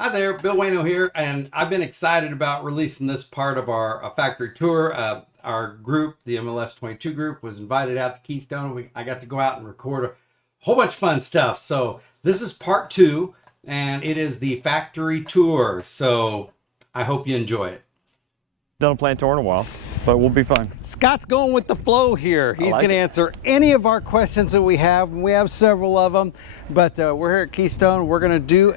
Hi there, Bill Wayno here, and I've been excited about releasing this part of our factory tour. Our group, the MLS 22 group, was invited out to Keystone. I got to go out and record a whole bunch of fun stuff. So this is part 2, and it is the factory tour. So I hope you enjoy it. Done a plant tour in a while, but we'll be fine. Scott's going with the flow here. He's going to answer any of our questions that we have. We have several of them, but we're here at Keystone. We're going to do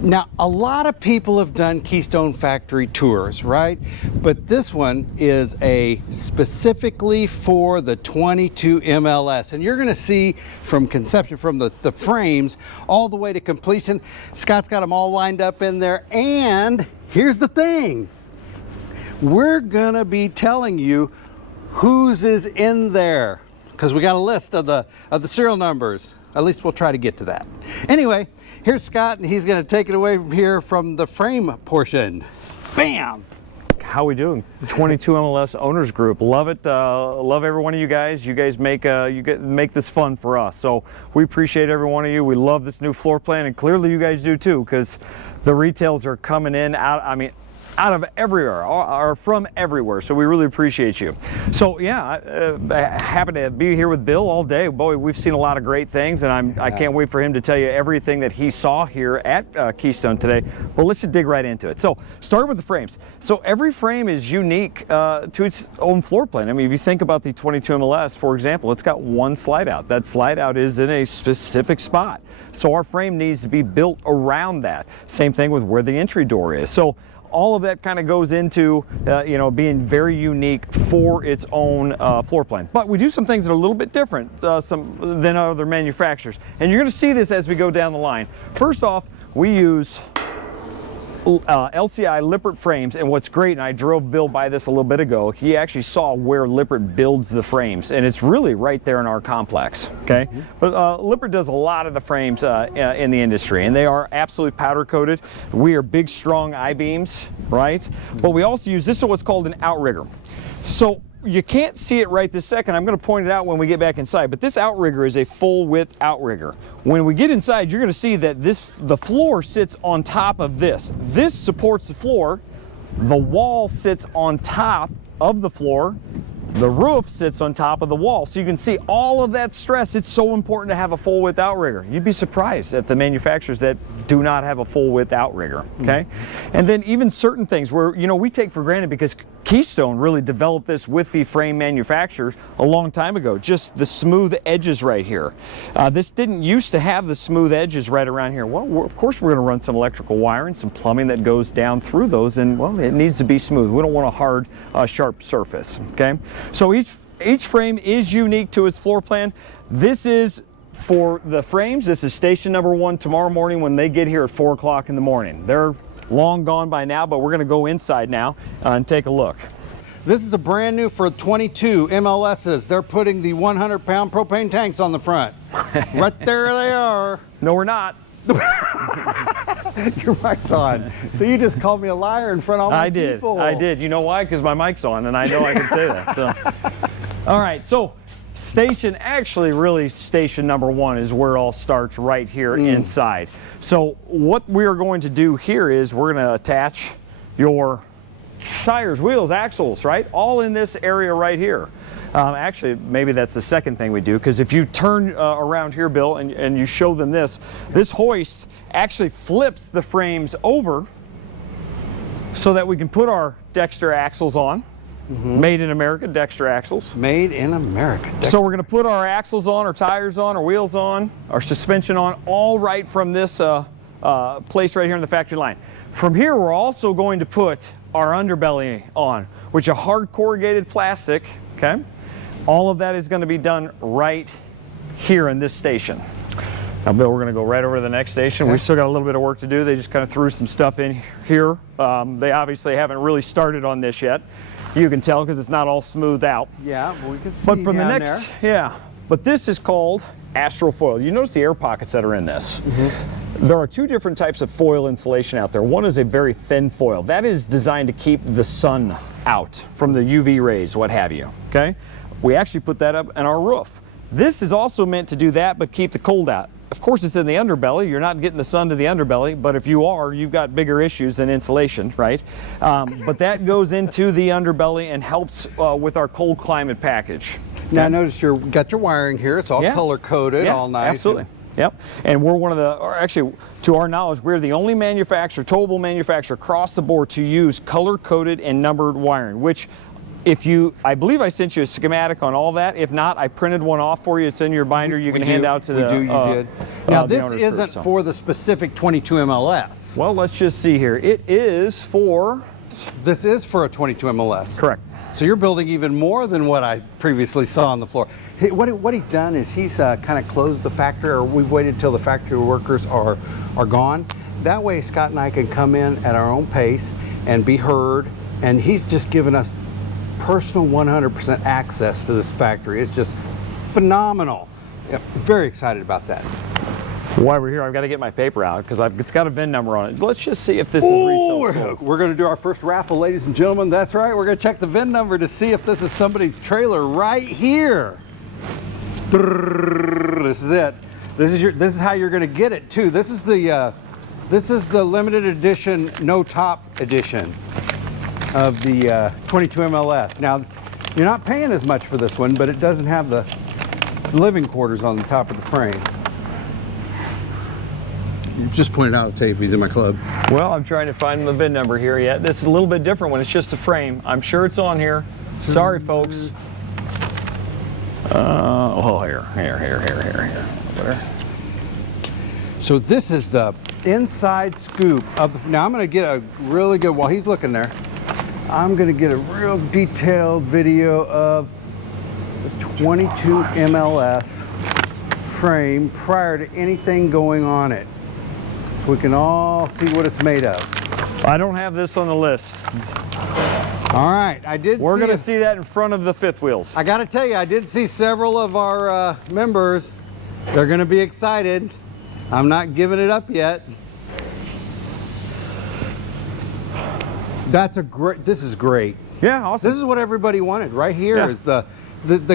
now a lot of people have done Keystone factory tours, right? But this one is specifically for the 22 MLS, and you're going to see from conception, from the frames all the way to completion. Scott's got them all lined up in there, and here's the thing. We're gonna be telling you whose is in there because we got a list of the serial numbers. At least we'll try to get to that. Anyway, here's Scott, and he's gonna take it away from here from the frame portion. Bam! How we doing? 22 MLS Owners Group. Love it. Love every one of you guys. You guys make this fun for us. So we appreciate every one of you. We love this new floor plan, and clearly you guys do too, because the retails are coming in out of everywhere, or from everywhere, so we really appreciate you. So yeah, happy to be here with Bill all day. Boy, we've seen a lot of great things, and I can't wait for him to tell you everything that he saw here at Keystone today. Well, let's just dig right into it. So start with the frames. So every frame is unique to its own floor plan. I mean, if you think about the 22 MLS, for example, it's got one slide out. That slide out is in a specific spot. So our frame needs to be built around that. Same thing with where the entry door is. So all of that kind of goes into being very unique for its own floor plan. But we do some things that are a little bit different than other manufacturers. And you're going to see this as we go down the line. First off, we use LCI Lippert frames, and what's great, and I drove Bill by this a little bit ago, he actually saw where Lippert builds the frames, and it's really right there in our complex, okay? But Lippert does a lot of the frames in the industry, and they are absolutely powder coated. We are big, strong I-beams, right? But we also use, this is what's called an outrigger. So you can't see it right this second. I'm going to point it out when we get back inside, but this outrigger is a full width outrigger. When we get inside, you're going to see that the floor sits on top of this. This supports the floor. The wall sits on top of the floor. The roof sits on top of the wall. So you can see all of that stress. It's so important to have a full width outrigger. You'd be surprised at the manufacturers that do not have a full width outrigger, okay? And then even certain things where, we take for granted, because Keystone really developed this with the frame manufacturers a long time ago, just the smooth edges right here. This didn't used to have the smooth edges right around here. Well, of course we're gonna run some electrical wiring, some plumbing that goes down through those, and well, it needs to be smooth. We don't want a hard, sharp surface, okay? So each frame is unique to its floor plan. This is for the frames. This is station number 1 tomorrow morning when they get here at 4 o'clock in the morning. They're long gone by now, but we're going to go inside now and take a look. This is a brand new for 22 MLSs. They're putting the 100-pound propane tanks on the front. Right there they are. No, we're not. Your mic's on. So you just called me a liar in front of all my people. I did. You know why? Because my mic's on, and I know I can say that. So. All right, so station number 1 is where it all starts, right here inside. So what we are going to do here is we're going to attach your tires, wheels, axles, right? All in this area right here. Actually, maybe that's the second thing we do, because if you turn around here, Bill, and you show them this hoist actually flips the frames over so that we can put our Dexter axles on. Made in America, Dexter axles. Made in America. So we're going to put our axles on, our tires on, our wheels on, our suspension on, all right from this place right here in the factory line. From here, we're also going to put our underbelly on, which is hard corrugated plastic, okay? All of that is going to be done right here in this station. Now, Bill, we're going to go right over to the next station. Okay. We've still got a little bit of work to do. They just kind of threw some stuff in here. They obviously haven't really started on this yet. You can tell because it's not all smoothed out. Yeah, well, we can see but from the next, there. Yeah, but this is called Astrofoil. You notice the air pockets that are in this. There are 2 different types of foil insulation out there. One is a very thin foil. That is designed to keep the sun out from the UV rays, what have you, okay? We actually put that up on our roof. This is also meant to do that, but keep the cold out. of course it's in the underbelly. You're not getting the sun to the underbelly, but if you are, you've got bigger issues than insulation, right? But that goes into the underbelly and helps with our cold climate package. Now I noticed you got your wiring here. It's all color coded, all nice. Absolutely. Yep. And we're one of the, or actually, to our knowledge, we're the only manufacturer, towable manufacturer across the board to use color coded and numbered wiring, which if you, I believe I sent you a schematic on all that. If not, I printed one off for you. It's in your binder. You can hand out to the. You did. Now this isn't group, for the specific 22 MLS. Well, let's just see here. It is for. This is for a 22 MLS. Correct. So you're building even more than what I previously saw on the floor. What he's done is he's kind of closed the factory, or we've waited till the factory workers are gone. That way Scott and I can come in at our own pace and be heard. And he's just given us personal 100% access to this factory. It's just phenomenal. Yep, very excited about that. While we're here, I've got to get my paper out because it's got a VIN number on it. Let's just see if this is retail. We're going to do our first raffle, ladies and gentlemen. That's right. We're going to check the VIN number to see if this is somebody's trailer right here. This is it. This is how you're going to get it too. This is the limited edition, no top edition of the 22 MLS. Now, you're not paying as much for this one, but it doesn't have the living quarters on the top of the frame. You just pointed out, I'll tell you if he's in my club. Well, I'm trying to find the VIN number here yet. This is a little bit different when it's just a frame. I'm sure it's on here. Sorry, folks. Oh, here. There. So this is the inside scoop of the, now I'm going to get a really good, while he's looking there, I'm going to get a real detailed video of the 22 MLS frame prior to anything going on it. So we can all see what it's made of. I don't have this on the list. All right, We're going to see that in front of the fifth wheels. I got to tell you, I did see several of our members. They're going to be excited. I'm not giving it up yet. This is great. Yeah, awesome. This is what everybody wanted. Right here is the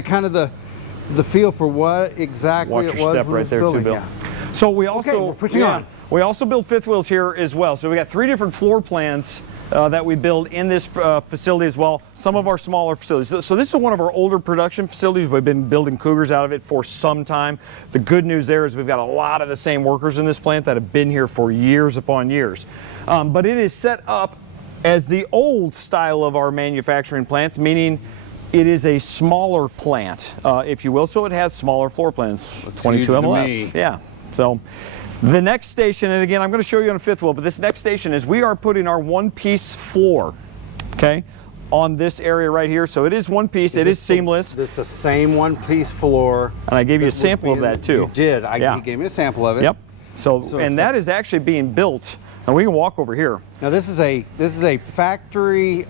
kind of the feel for what exactly Watch it your was. step right there too, Bill. Yeah. So we also we're pushing on. We also build fifth wheels here as well. So we got 3 different floor plans that we build in this facility as well. Some of our smaller facilities. So this is one of our older production facilities. We've been building Cougars out of it for some time. The good news there is we've got a lot of the same workers in this plant that have been here for years upon years. But it is set up as the old style of our manufacturing plants, meaning it is a smaller plant, if you will. So it has smaller floor plans, 22 MLS. Yeah. So the next station, and again, I'm going to show you on a fifth wheel, but this next station is we are putting our one-piece floor, okay, on this area right here. So it is one piece. It is seamless. This is the same one-piece floor. And I gave you a sample of that too. You did. You gave me a sample of it. Yep. So and that is actually being built. And we can walk over here. Now this is a factory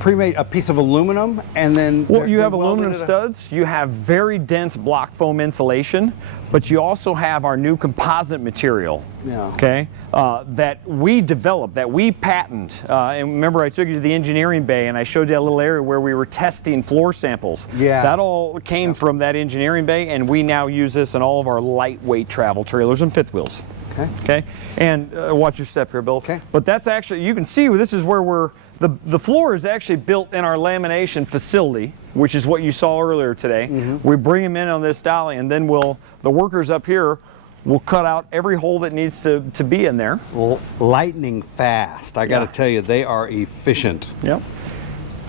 pre-made, a piece of aluminum, and then you have aluminum studs. You have very dense block foam insulation, but you also have our new composite material. Yeah. Okay. That we developed, that we patent. And remember, I took you to the engineering bay, and I showed you that little area where we were testing floor samples. Yeah. That all came from that engineering bay, and we now use this in all of our lightweight travel trailers and fifth wheels. Okay. Okay. And watch your step here, Bill. Okay. But that's actually, you can see this is where the floor is actually built in our lamination facility, which is what you saw earlier today. Mm-hmm. We bring them in on this dolly, and then the workers up here will cut out every hole that needs to be in there. Well, lightning fast. I got to tell you, they are efficient. Yep.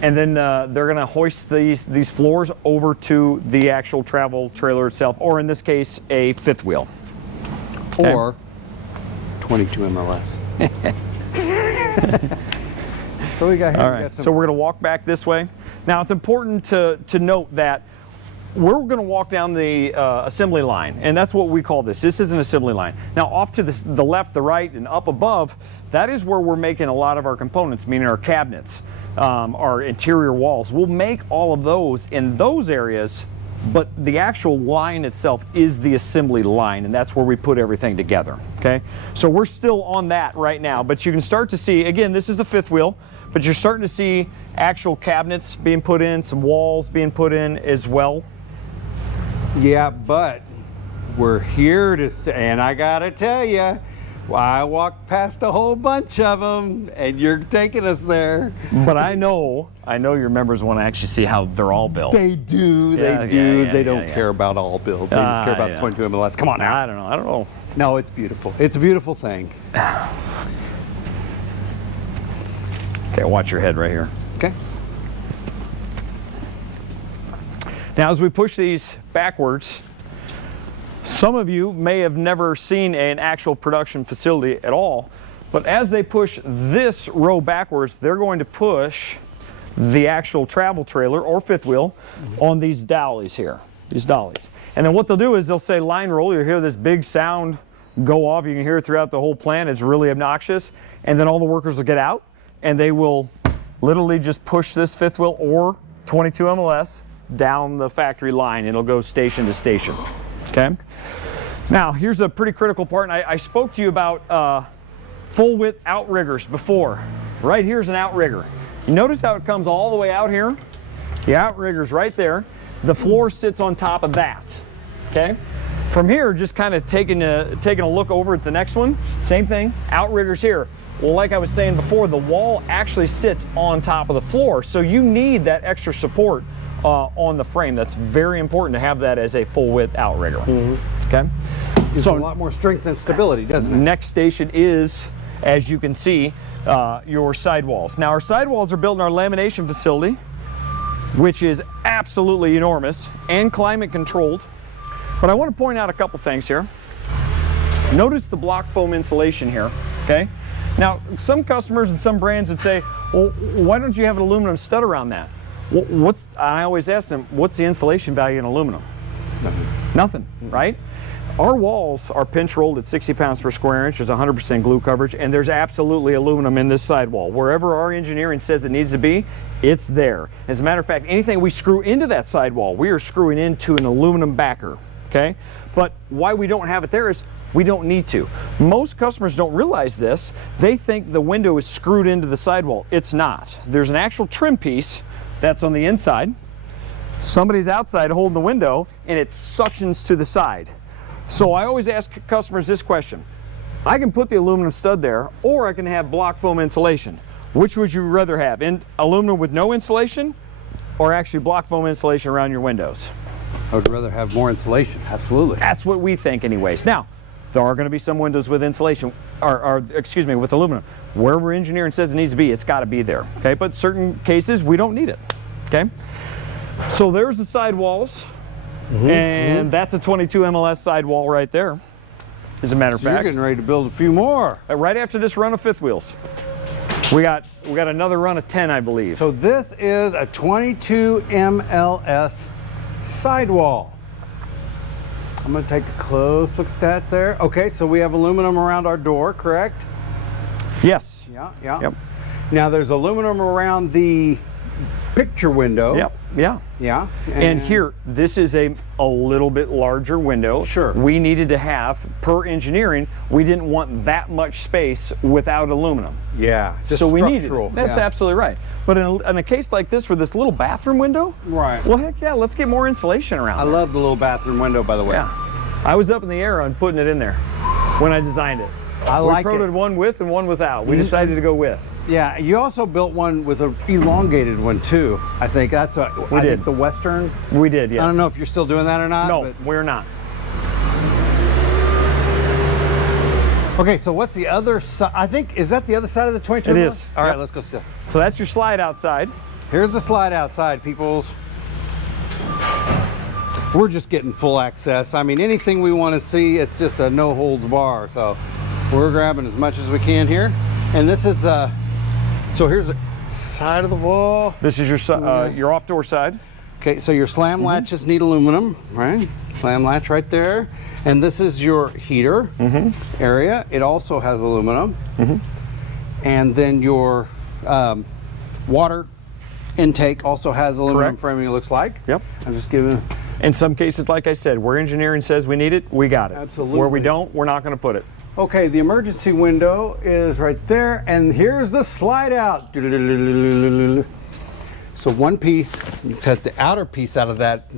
And then they're going to hoist these floors over to the actual travel trailer itself, or in this case, a fifth wheel. Okay. Or 22 MLS. So we got here. All right. So we're going to walk back this way. Now it's important to note that we're going to walk down the assembly line, and that's what we call this. This is an assembly line. Now off to the left, the right, and up above, that is where we're making a lot of our components, meaning our cabinets, our interior walls. We'll make all of those in those areas, but the actual line itself is the assembly line, and that's where we put everything together, okay? So we're still on that right now, but you can start to see, again, this is a fifth wheel, but you're starting to see actual cabinets being put in, some walls being put in as well. Yeah, but we're here to say, and I gotta tell you, I walked past a whole bunch of them, and you're taking us there. But I know your members want to actually see how they're all built. They do, they do. They don't care about all builds. They just care about 22 MLS. Come on now. I don't know. No, it's beautiful. It's a beautiful thing. Okay, watch your head right here. Okay. Now, as we push these backwards, some of you may have never seen an actual production facility at all, but as they push this row backwards, they're going to push the actual travel trailer or fifth wheel on these dollies here, these dollies. And then what they'll do is they'll say line roll. You'll hear this big sound go off. You can hear it throughout the whole plant. It's really obnoxious. And then all the workers will get out and they will literally just push this fifth wheel or 22 MLS down the factory line. It'll go station to station. Okay. Now here's a pretty critical part, and I spoke to you about full width outriggers before. Right here's an outrigger. You notice how it comes all the way out here? The outrigger's right there. The floor sits on top of that. Okay. From here, just kind of taking a look over at the next one. Same thing. Outriggers here. Well, like I was saying before, the wall actually sits on top of the floor, so you need that extra support on the frame. That's very important to have that as a full width outrigger. Okay, So a lot more strength and stability, doesn't it? Next station is, as you can see, your sidewalls. Now our sidewalls are built in our lamination facility, which is absolutely enormous and climate controlled. But I want to point out a couple things here. Notice the block foam insulation here. Okay. Now some customers and some brands would say, well, why don't you have an aluminum stud around that? I always ask them, what's the insulation value in aluminum? Nothing, right? Our walls are pinch rolled at 60 pounds per square inch. There's 100% glue coverage, and there's absolutely aluminum in this sidewall. Wherever our engineering says it needs to be, it's there. As a matter of fact, anything we screw into that sidewall, we are screwing into an aluminum backer, okay? But why we don't have it there is we don't need to. Most customers don't realize this. They think the window is screwed into the sidewall. It's not. There's an actual trim piece that's on the inside. Somebody's outside holding the window, and it suctions to the side. So I always ask customers this question. I can put the aluminum stud there, or I can have block foam insulation. Which would you rather have? Aluminum with no insulation, or actually block foam insulation around your windows? I would rather have more insulation, absolutely. That's what we think anyways. Now, there are going to be some windows with insulation, or excuse me, with aluminum. Wherever engineering says it needs to be, it's got to be there. Okay, but certain cases we don't need it. Okay, so there's the sidewalls, and that's a 22 MLS sidewall right there. As a matter of fact, you're getting ready to build a few more. Right after this run of fifth wheels, we got another run of 10, I believe. So this is a 22 MLS sidewall. I'm going to take a close look at that there. Okay, so we have aluminum around our door, correct? Yes. Yeah, yeah. Yep. Now there's aluminum around the picture window. Yep. Yeah. Yeah. And here, this is a little bit larger window. Sure. We needed to have, per engineering, we didn't want that much space without aluminum. Yeah. Just so we needed structural. it. That's absolutely right. But in a case like this, with this little bathroom window, right. Well, heck yeah, let's get more insulation around. I love the little bathroom window, by the way. Yeah. I was up in the air on putting it in there when I designed it. I like it. We quoted one with and one without. We decided to go with. Yeah, you also built one with an elongated one too. I think that's I think the Western. We did, yes. I don't know if you're still doing that or not. No, but... we're not. Okay, so what's the other side? I think, is that the other side of the 22? It is. All right, Yep. let's go still. So that's your slide outside. Here's the slide outside, peoples. We're just getting full access. I mean, anything we want to see, it's just a no holds bar. So we're grabbing as much as we can here. And this is, so here's the side of the wall. This is your off door side. Okay, so your slam latches need aluminum, right? Slam latch right there. And this is your heater area. It also has aluminum. And then your water intake also has aluminum framing, it looks like. Yep. I'm just giving. In some cases, like I said, where engineering says we need it, we got it. Absolutely. Where we don't, we're not going to put it. Okay, the emergency window is right there, and here's the slide out. So one piece, you cut the outer piece out of that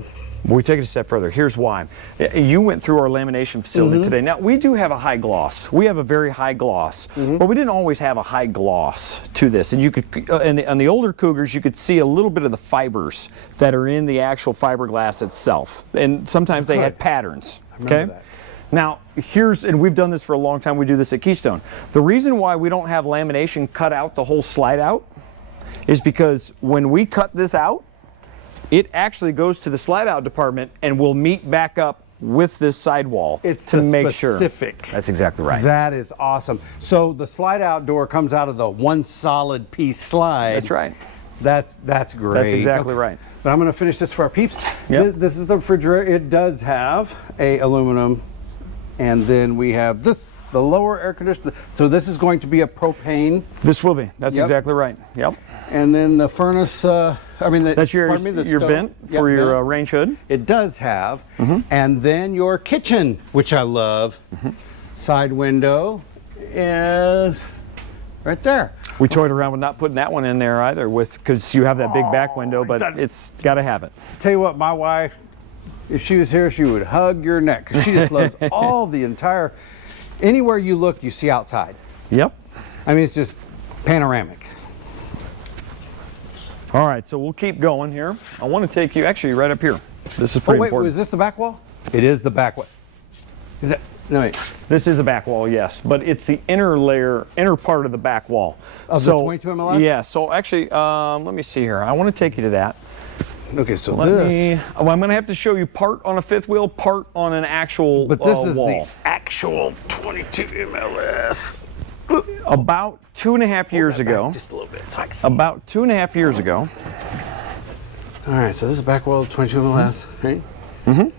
We take it a step further. Here's why. You went through our lamination facility today. Now, we do have a high gloss. We have a very high gloss, but we didn't always have a high gloss to this. And you could, on the older Cougars, you could see a little bit of the fibers that are in the actual fiberglass itself. And sometimes they had patterns. Okay. that. Now, and we've done this for a long time. We do this at Keystone. The reason why we don't have lamination cut out the whole slide out is because when we cut this out, it actually goes to the slide out department and will meet back up with this sidewall to make specific. sure. That's exactly right. That is awesome. So the slide out door comes out of the one solid piece slide. That's right. That's great. That's exactly right. But I'm going to finish this for our peeps. Yep. This is the refrigerator. It does have a aluminum, and then we have this, the lower air conditioner. So this is going to be a propane. This will be. That's exactly right. Yep. And then the furnace, that's your stove. vent for your range hood. It does have. And then your kitchen, which I love. Side window is right there. We toyed around with not putting that one in there either, because you have that big back window, but it's got to have it. Tell you what, my wife, if she was here, she would hug your neck, because she just loves all the entire, anywhere you look, you see outside. Yep. I mean, it's just panoramic. All right, so we'll keep going here. I want to take you actually right up here. This is pretty important. Is this the back wall? It is the back wall. Is that? No, wait. This is a back wall, yes, but it's the inner part of the back wall. Of the 22 MLS? Yeah, so actually, let me see here. I want to take you to that. Okay, so I'm going to have to show you part on a fifth wheel, part on an actual wall. But this is the actual 22 MLS. About 2.5 years ago. Just a little bit, so I can see. About 2.5 years ago. All right, so this is back wall 22 MLS, right?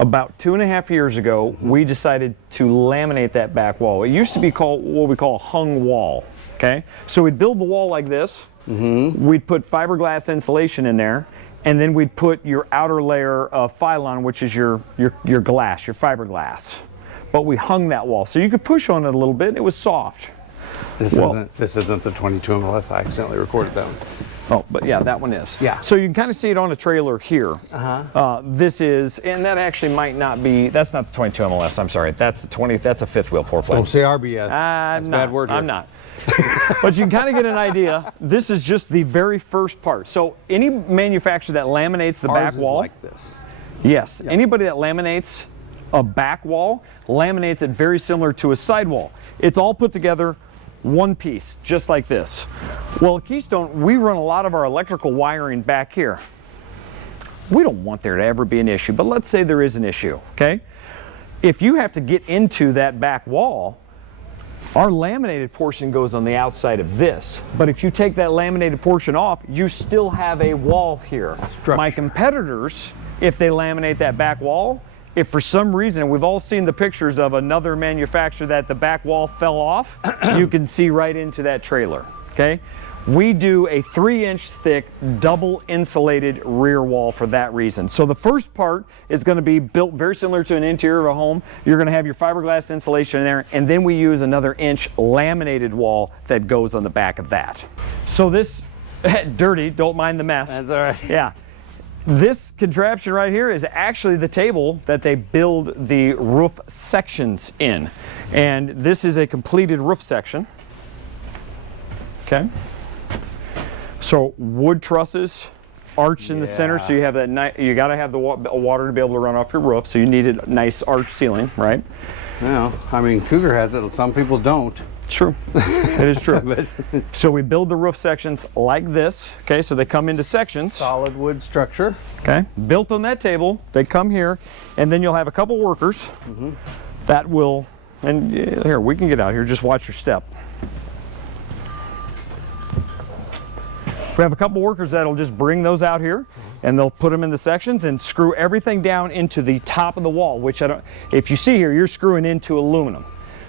About 2.5 years ago, we decided to laminate that back wall. It used to be called what we call a hung wall. Okay, so we'd build the wall like this. We'd put fiberglass insulation in there, and then we'd put your outer layer of Phylon, which is your glass, your fiberglass. But we hung that wall, so you could push on it a little bit, and it was soft. This isn't the 22 MLS. I accidentally recorded that one. Oh, but yeah, that one is. Yeah. So you can kind of see it on a trailer here. This is, and that actually might not be, that's not the 22 MLS, I'm sorry. That's the 20, that's a fifth wheel floor plan. Don't say RBS. That's a bad word here. I'm not. But you can kind of get an idea. This is just the very first part. So any manufacturer that laminates the back wall. Like this. Yes. Yep. Anybody that laminates a back wall laminates it very similar to a sidewall. It's all put together one piece, just like this. Well, at Keystone, we run a lot of our electrical wiring back here. We don't want there to ever be an issue, but let's say there is an issue, okay? If you have to get into that back wall, our laminated portion goes on the outside of this. But if you take that laminated portion off, you still have a wall here. Structure. My competitors, if they laminate that back wall, if for some reason, we've all seen the pictures of another manufacturer that the back wall fell off, you can see right into that trailer, okay? We do a 3-inch thick double insulated rear wall for that reason. So the first part is going to be built very similar to an interior of a home. You're going to have your fiberglass insulation in there, and then we use another inch laminated wall that goes on the back of that. So this, dirty, don't mind the mess. That's all right. Yeah. This contraption right here is actually the table that they build the roof sections in. And this is a completed roof section. Okay. So wood trusses, arch in the center, so you have that you got to have the water to be able to run off your roof, so you need a nice arch ceiling, right? Well, I mean, Cougar has it, some people don't. True. It is true. So we build the roof sections like this, okay? So they come into sections. Solid wood structure. Okay. Built on that table, they come here, and then you'll have a couple workers that will, and here, we can get out here, just watch your step. We have a couple workers that'll just bring those out here, and they'll put them in the sections and screw everything down into the top of the wall, which if you see here, you're screwing into aluminum.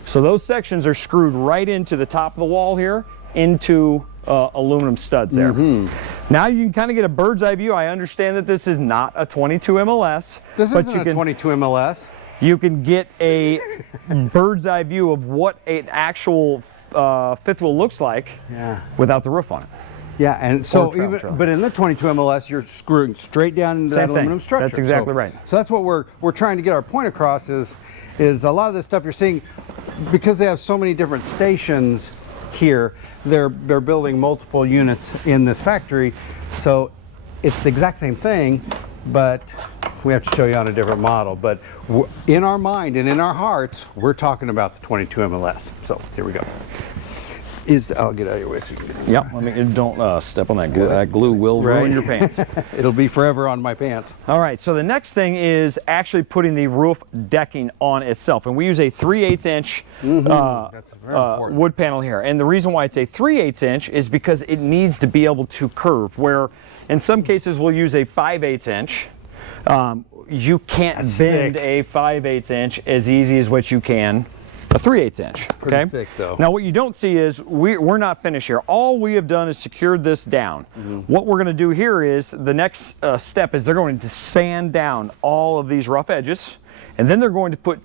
So those sections are screwed right into the top of the wall here, into aluminum studs there. Now you can kind of get a bird's eye view. I understand that this is not a 22 MLS. This isn't a 22 MLS. You can get a bird's eye view of what an actual fifth wheel looks like without the roof on it. Yeah, and so travel even, trailer. but in the 22 MLS, you're screwing straight down into that Same thing. aluminum structure. That's exactly So- right. So that's what we're trying to get our point across is a lot of this stuff you're seeing, because they have so many different stations here, they're building multiple units in this factory. So it's the exact same thing, but we have to show you on a different model. But in our mind and in our hearts, we're talking about the 22 MLS. So here we go. I'll get out of your way so you can get it. Yep. I mean, don't step on that glue. That glue will ruin your pants. It'll be forever on my pants. All right, so the next thing is actually putting the roof decking on itself. And we use a 3/8 inch That's very important. wood panel here. And the reason why it's a 3/8 inch is because it needs to be able to curve, where in some cases we'll use a 5/8 inch. You can't bend thick. a 5/8 inch as easy as what you can a 3/8 inch. Pretty Okay. thick, though. Now what you don't see is we're not finished here. All we have done is secured this down. What we're going to do here is the next step is they're going to sand down all of these rough edges, and then they're going to put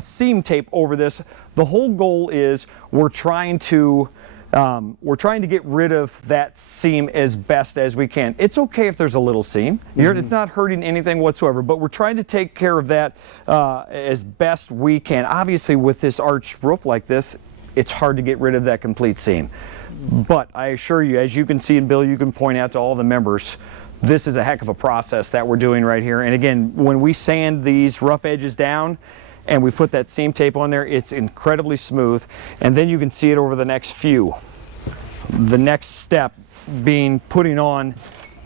seam tape over this. The whole goal is we're trying to get rid of that seam as best as we can. It's okay if there's a little seam. It's not hurting anything whatsoever, but we're trying to take care of that as best we can. Obviously, with this arched roof like this, it's hard to get rid of that complete seam. But I assure you, as you can see, and Bill, you can point out to all the members, this is a heck of a process that we're doing right here. And again, when we sand these rough edges down, and we put that seam tape on there, it's incredibly smooth. And then you can see it over the next few. The next step being putting on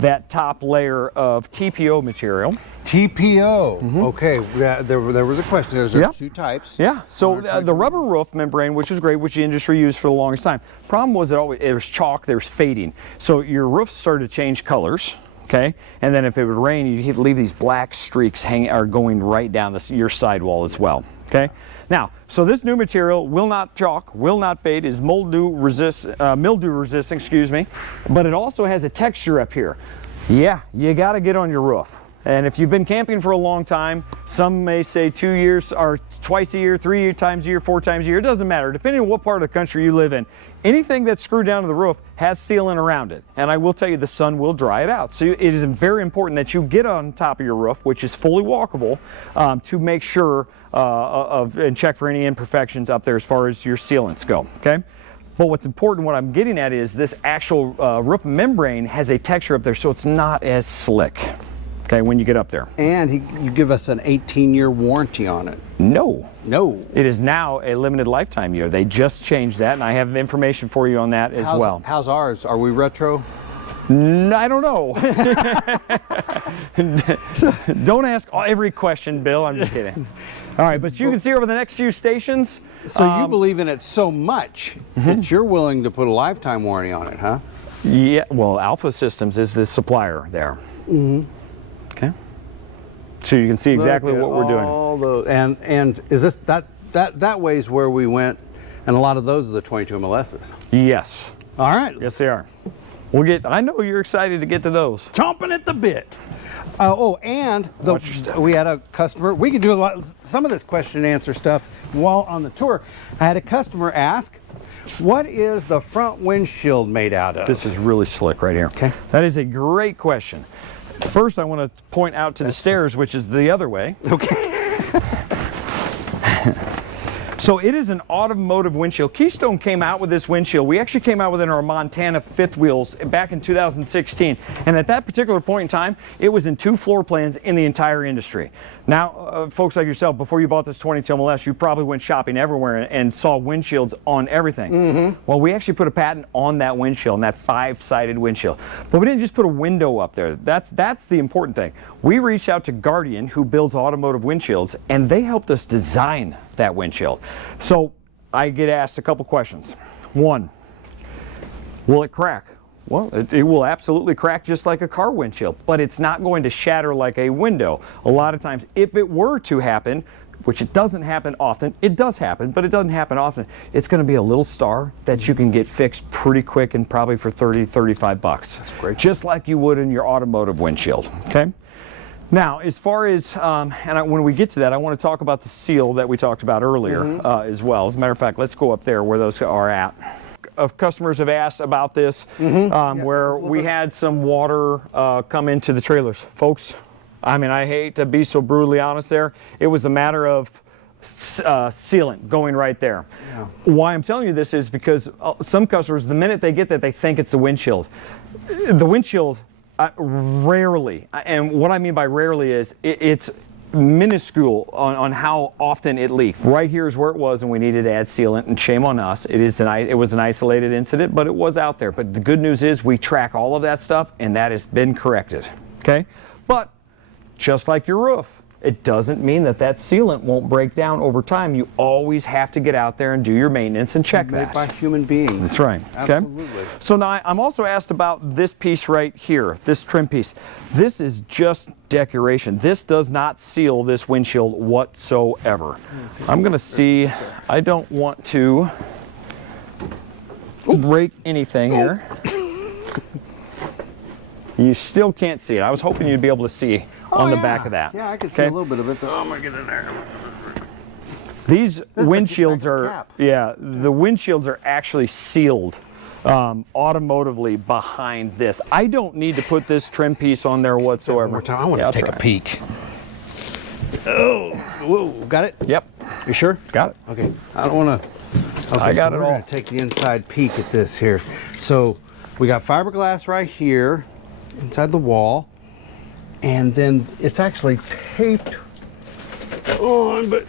that top layer of TPO material. TPO. Okay, there was a question. There's Yeah. two types. Yeah, so the rubber roof membrane, which is great, which the industry used for the longest time. Problem was it was chalk, there was fading. So your roof started to change colors. Okay, and then if it would rain, you'd leave these black streaks hanging or going right down your sidewall as well. Okay, now, so this new material will not chalk, will not fade, is mildew resistant, excuse me, but it also has a texture up here. Yeah, you got to get on your roof. And if you've been camping for a long time, some may say 2 years or twice a year, 3 times a year, 4 times a year, it doesn't matter. Depending on what part of the country you live in, anything that's screwed down to the roof has sealant around it. And I will tell you, the sun will dry it out. So it is very important that you get on top of your roof, which is fully walkable, to make sure and check for any imperfections up there as far as your sealants go, okay? But what's important, what I'm getting at is this actual roof membrane has a texture up there, so it's not as slick. Okay, when you get up there. And you give us an 18-year warranty on it. No. No. It is now a limited lifetime year. They just changed that, and I have information for you on that as well. How's ours? Are we retro? I don't know. Don't ask every question, Bill. I'm just kidding. All right, but you can see over the next few stations. So you believe in it so much that you're willing to put a lifetime warranty on it, huh? Yeah, well, Alpha Systems is the supplier there. Okay. So you can see exactly what we're doing. And is this that way's where we went, and a lot of those are the 22 MLSs. Yes. All right. Yes, they are. I know you're excited to get to those. Chomping at the bit. And we had a customer. We could do some of this question and answer stuff while on the tour. I had a customer ask, "What is the front windshield made out of?" This is really slick right here. Okay. That is a great question. First, I want to point out to the stairs, which is the other way. Okay. So it is an automotive windshield. Keystone came out with this windshield. We actually came out with it in our Montana fifth wheels back in 2016. And at that particular point in time, it was in 2 floor plans in the entire industry. Now, folks like yourself, before you bought this 22 MLS, you probably went shopping everywhere and saw windshields on everything. Well, we actually put a patent on that windshield, on that 5-sided windshield. But we didn't just put a window up there. That's the important thing. We reached out to Guardian, who builds automotive windshields, and they helped us design that windshield. So I get asked a couple questions. One, will it crack? Well, it will absolutely crack just like a car windshield, but it's not going to shatter like a window. A lot of times, if it were to happen, which it doesn't happen often, it does happen, but it doesn't happen often, it's going to be a little star that you can get fixed pretty quick and probably for 30, 35 bucks. That's great. Just like you would in your automotive windshield, okay? Now, as far as, when we get to that, I want to talk about the seal that we talked about earlier as well. As a matter of fact, let's go up there where those are at. of customers have asked about this, where we had some water come into the trailers. Folks, I mean, I hate to be so brutally honest there. It was a matter of sealant going right there. Yeah. Why I'm telling you this is because some customers, the minute they get that, they think it's the windshield. The windshield, rarely, and what I mean by rarely is it's minuscule on how often it leaked. Right here is where it was, and we needed to add sealant, and shame on us. It was an isolated incident, but it was out there. But the good news is we track all of that stuff, and that has been corrected. Okay, but just like your roof, it doesn't mean that sealant won't break down over time. You always have to get out there and do your maintenance and check that. Made by human beings. That's right. Absolutely. Okay. So now I'm also asked about this piece right here, this trim piece. This is just decoration. This does not seal this windshield whatsoever. I'm going to see. I don't want to break anything here. You still can't see it. I was hoping you'd be able to see on the back of that. Yeah, I can see a little bit of it. Oh my goodness. These windshields are, the windshields are actually sealed automotively behind this. I don't need to put this trim piece on there whatsoever. One more time. I want to take a peek. Oh, whoa, got it? Yep. You sure? Got it. Okay. I don't want to. Okay, I got it we're all. Gonna take the inside peek at this here. So we got fiberglass right here inside the wall, and then it's actually taped on, but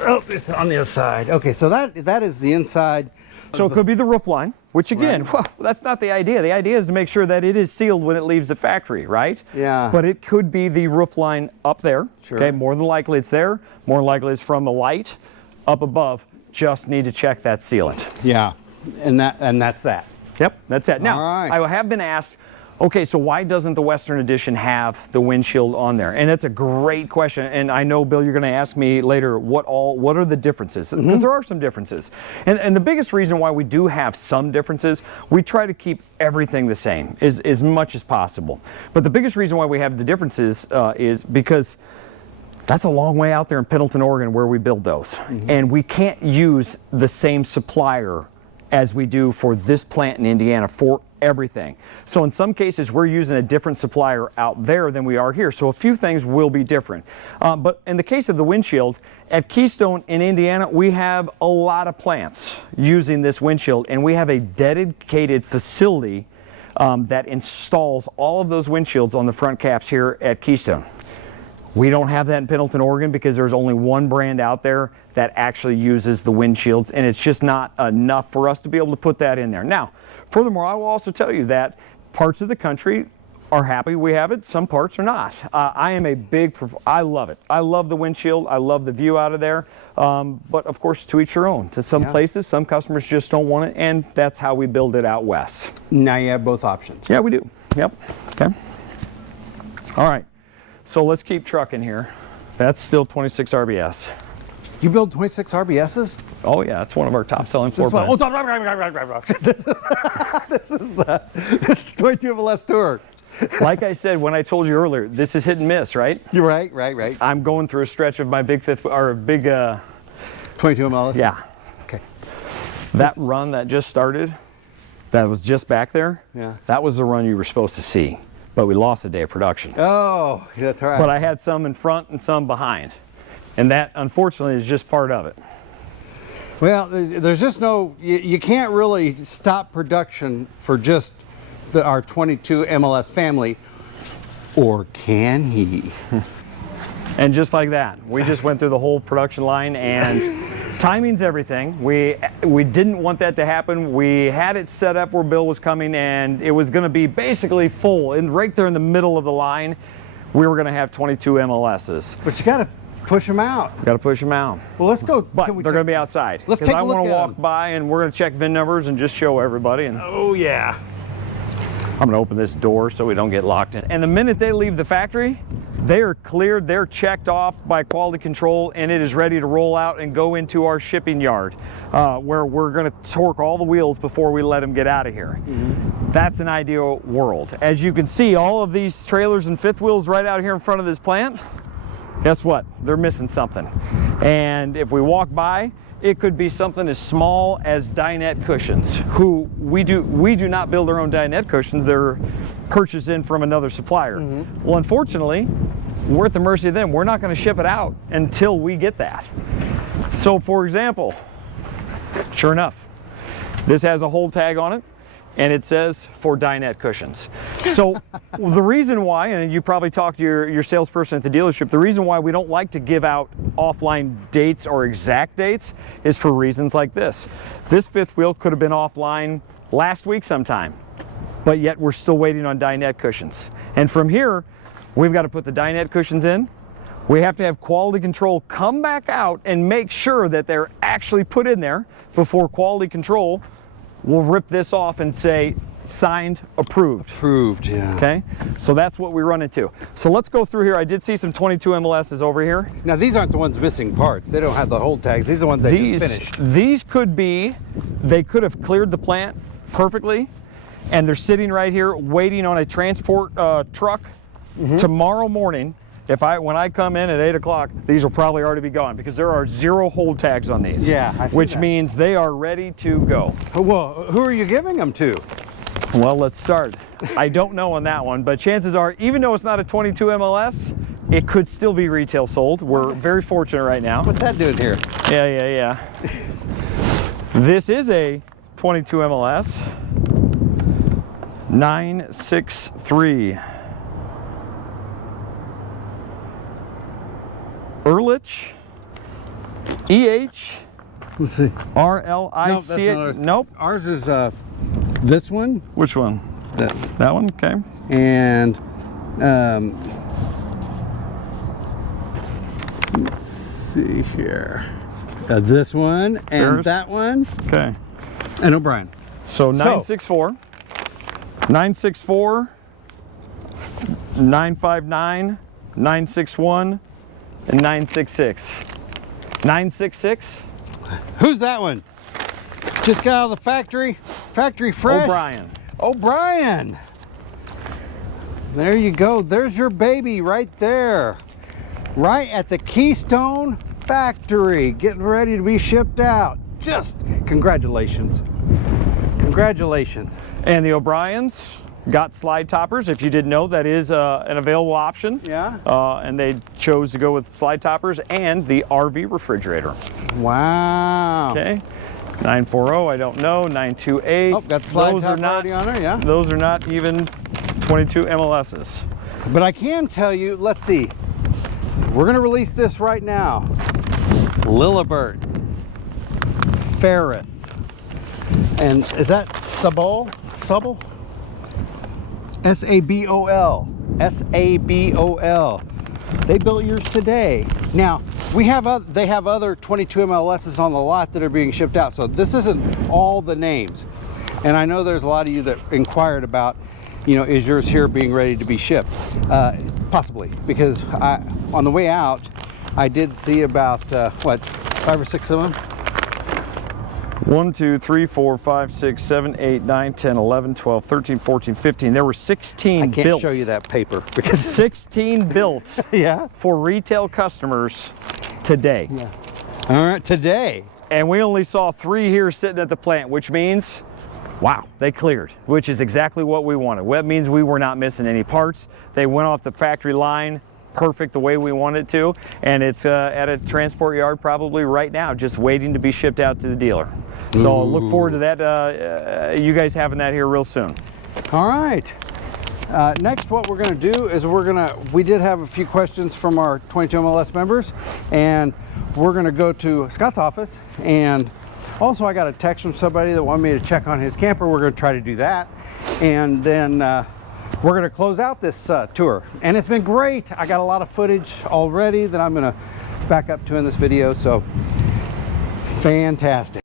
oh, it's on the other side. Okay, so that is the inside. So it could be the roof line, which again, well, that's not the idea. The idea is to make sure that it is sealed when it leaves the factory, right? Yeah. But it could be the roof line up there. Sure. Okay, more than likely it's there. More likely it's from the light up above. Just need to check that sealant. Yeah, and that's that. Yep, that's it. Now, All right. I have been asked, okay, so why doesn't the Western Edition have the windshield on there? And it's a great question. And I know, Bill, you're going to ask me later what are the differences? Because there are some differences. And the biggest reason why we do have some differences, we try to keep everything the same as much as possible. But the biggest reason why we have the differences is because that's a long way out there in Pendleton, Oregon, where we build those. And we can't use the same supplier as we do for this plant in Indiana for everything. So in some cases, we're using a different supplier out there than we are here. So a few things will be different. But in the case of the windshield, at Keystone in Indiana, we have a lot of plants using this windshield, and we have a dedicated facility that installs all of those windshields on the front caps here at Keystone. We don't have that in Pendleton, Oregon, because there's only one brand out there that actually uses the windshields, and it's just not enough for us to be able to put that in there. Now, furthermore, I will also tell you that parts of the country are happy we have it, some parts are not. I am a big, I love it. I love the windshield, I love the view out of there, but of course, to each their own. To some places, some customers just don't want it, and that's how we build it out west. Now you have both options. Yeah, we do. Yep. Okay. All right. So let's keep trucking here. That's still 26 RBS. You build 26 RBSs? Oh yeah, that's one of our top selling floor plans. This is the 22 MLS Tour. Like I said when I told you earlier, this is hit and miss, right? You're right. I'm going through a stretch of my big 22 MLS? Yeah. Okay. That run that just started, that was just back there, that was the run you were supposed to see. But we lost a day of production. Oh, that's right. But I had some in front and some behind. And that, unfortunately, is just part of it. Well, there's just no, you can't really stop production for just our 22 MLS family, or can he? And just like that, we just went through the whole production line, and timing's everything. We didn't want that to happen. We had it set up where Bill was coming, and it was going to be basically full. And right there in the middle of the line, we were going to have 22 MLSs. But you got to push them out. Got to push them out. Well, let's go. But they're going to be outside. Let's take a look I want to at walk them. by, and we're going to check VIN numbers and just show everybody. And Oh, yeah. I'm going to open this door so we don't get locked in. And the minute they leave the factory, they are cleared, they're checked off by quality control, and it is ready to roll out and go into our shipping yard where we're going to torque all the wheels before we let them get out of here. That's an ideal world. As you can see, all of these trailers and fifth wheels right out here in front of this plant, guess what? They're missing something. And if we walk by, it could be something as small as dinette cushions. We do not build our own dinette cushions. They're purchased in from another supplier. Well, unfortunately, we're at the mercy of them. We're not going to ship it out until we get that. So, for example, sure enough, this has a hold tag on it, and it says for dinette cushions. So the reason why, and you probably talked to your salesperson at the dealership, the reason why we don't like to give out offline dates or exact dates is for reasons like this. This fifth wheel could have been offline last week sometime, but yet we're still waiting on dinette cushions. And from here, we've got to put the dinette cushions in. We have to have quality control come back out and make sure that they're actually put in there before quality control will rip this off and say signed, approved. Approved, yeah. Okay, so that's what we run into. So let's go through here. I did see some 22 MLSs over here. Now these aren't the ones missing parts. They don't have the hold tags. These are the ones they just finished. These could be, they could have cleared the plant perfectly, and they're sitting right here waiting on a transport truck tomorrow morning. When I come in at 8 o'clock, these will probably already be gone because there are 0 hold tags on these. Yeah, I see which that. means they are ready to go. Well, who are you giving them to? Well, let's start. I don't know on that one, but chances are, even though it's not a 22 MLS, it could still be retail sold. We're very fortunate right now. What's that doing here? Yeah. This is a 22 MLS 963. Ehrlich, EH, Let's see. RLIC. Nope. Ours is this one. Which one? That one? Okay. And let's see here. This one and Ferris. that one. Okay. And O'Brien. So 964, 964, 959, 961, and 966. 966? Who's that one? Just got out of the factory. Factory fresh. O'Brien. O'Brien. There you go. There's your baby right there. Right at the Keystone factory. Getting ready to be shipped out. Just congratulations. Congratulations. And the O'Briens got slide toppers. If you didn't know, that is an available option. Yeah. And they chose to go with slide toppers and the RV refrigerator. Wow. Okay. 940, I don't know. 928. Oh, got the slide Those top are not, already on there, yeah. Those are not even 22 MLSs. But I can tell you, let's see. We're going to release this right now. Lillibert. Ferris. And is that Sabol? Sabol? S-A-B-O-L. S-A-B-O-L. They built yours today. Now, they have other 22 MLSs on the lot that are being shipped out. So this isn't all the names. And I know there's a lot of you that inquired about, you know, is yours here being ready to be shipped? Possibly, because on the way out, I did see about, 5 or 6 of them? 1, 2, 3, 4, 5, 6, 7, 8, 9, 10, 11, 12, 13, 14, 15. There were 16 I can't built. show you that paper because 16 built yeah. for retail customers today. Yeah. All right, today. And we only saw 3 here sitting at the plant, which means, wow, they cleared, which is exactly what we wanted. That means we were not missing any parts. They went off the factory line perfect the way we want it to, and it's at a transport yard probably right now, just waiting to be shipped out to the dealer. So I'll look forward to that, you guys having that here real soon. All right. Next, what we're going to do is we did have a few questions from our 22 MLS members, and we're going to go to Scott's office. And also, I got a text from somebody that wanted me to check on his camper. We're going to try to do that. And then we're going to close out this tour. And it's been great. I got a lot of footage already that I'm going to back up to in this video. So, fantastic.